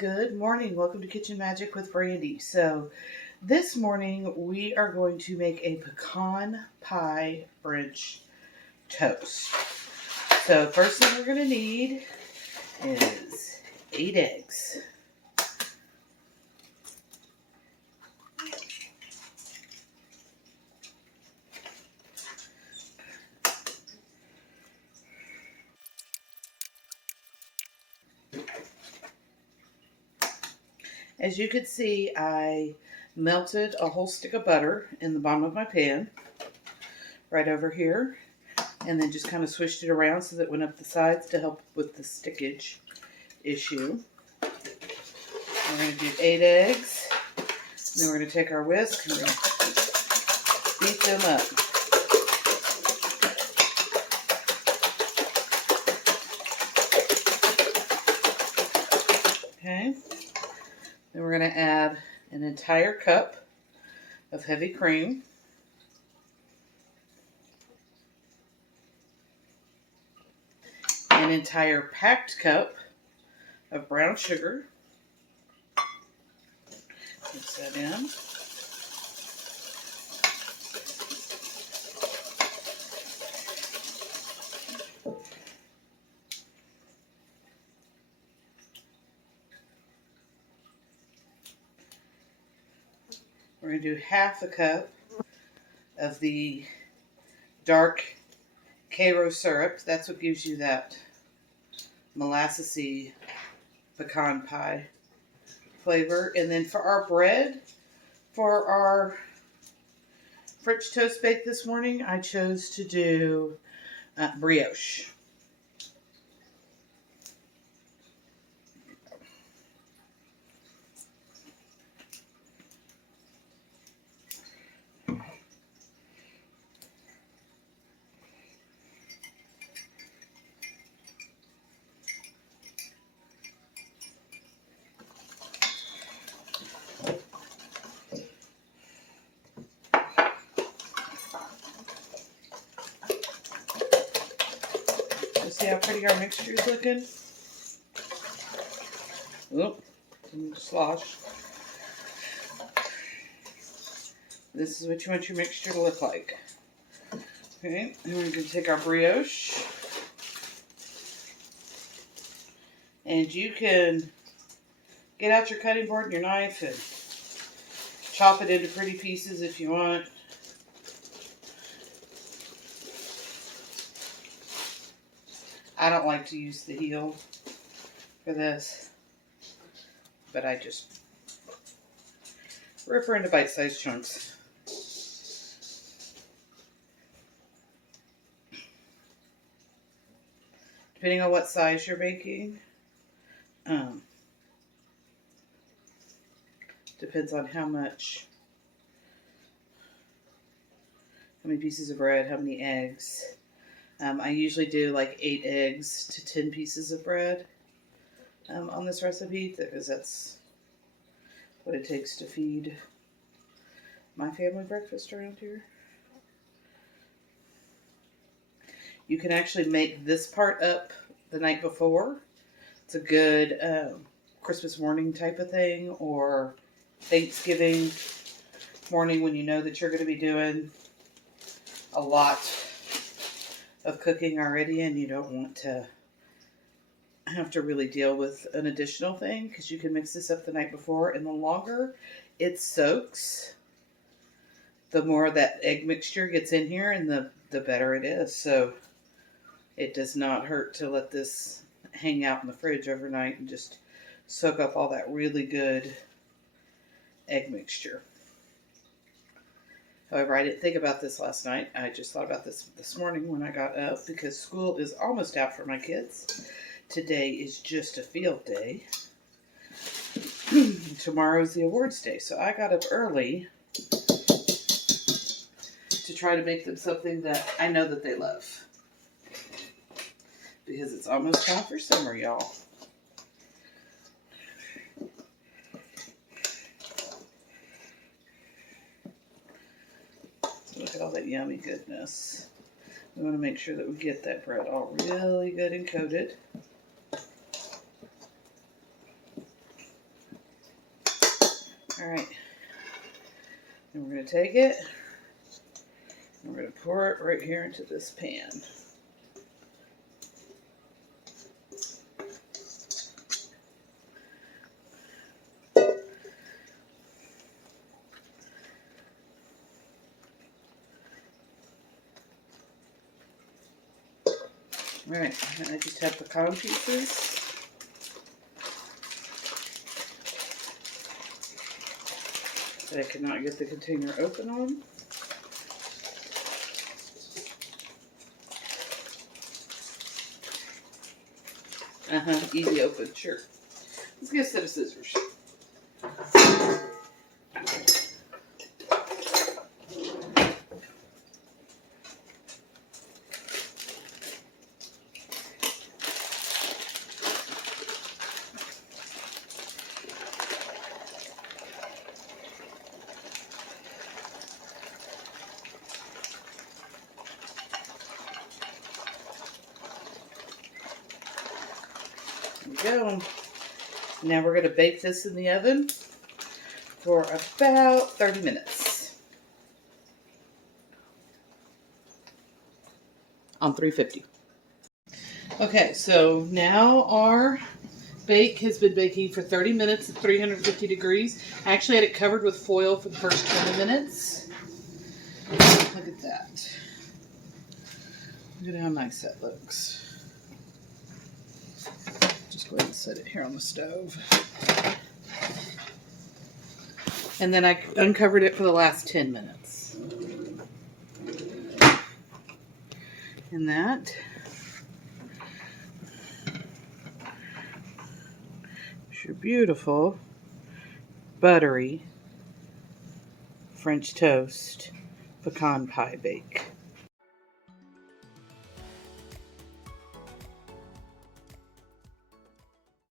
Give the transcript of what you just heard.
Good morning. Welcome to Kitchen Magic with Brandy. So, this morning we are going to make a pecan pie French toast. So, first thing we're going to need is 8 eggs. As you can see, I melted a whole stick of butter in the bottom of my pan, right over here, and then just kind of swished it around so that it went up the sides to help with the stickage issue. We're going to do 8 eggs, and then we're going to take our whisk and we're going to beat them up. Okay, then we're going to add an entire cup of heavy cream, an entire packed cup of brown sugar. Mix that in. We're going to do half a cup of the dark Karo syrup. That's what gives you that molassesy pecan pie flavor. And then for our bread, for our French toast bake this morning, I chose to do brioche. See how pretty our mixture is looking? Oop, some slosh. This is what you want your mixture to look like. Okay, and we're going to take our brioche. And you can get out your cutting board and your knife and chop it into pretty pieces if you want. I don't like to use the heel for this, but I just rip her into bite-sized chunks. Depending on what size you're making, depends on how many pieces of bread, how many eggs. I usually do like 8 eggs to 10 pieces of bread on this recipe, because that's what it takes to feed my family breakfast around here. You can actually make this part up the night before. It's a good Christmas morning type of thing, or Thanksgiving morning when you know that you're going to be doing a lot of cooking already and you don't want to have to really deal with an additional thing, because you can mix this up the night before, and the longer it soaks, the more that egg mixture gets in here and the better it is. So it does not hurt to let this hang out in the fridge overnight and just soak up all that really good egg mixture. However, I didn't think about this last night. I just thought about this morning when I got up, because school is almost out for my kids. Today is just a field day. Tomorrow's the awards day. So I got up early to try to make them something that I know that they love, because it's almost time for summer, y'all. Look at all that yummy goodness. We want to make sure that we get that bread all really good and coated. Alright. And we're going to take it. And we're going to pour it right here into this pan. Alright, I just have pecan pieces. That I cannot get the container open on. Easy open, sure. Let's get a set of scissors. There we go. Now we're going to bake this in the oven for about 30 minutes on 350. Okay, so now our bake has been baking for 30 minutes at 350 degrees. I actually had it covered with foil for the first 20 minutes. Look at that. Look at how nice that looks. Just go ahead and set it here on the stove. And then I uncovered it for the last 10 minutes. And that is your beautiful, buttery French toast pecan pie bake.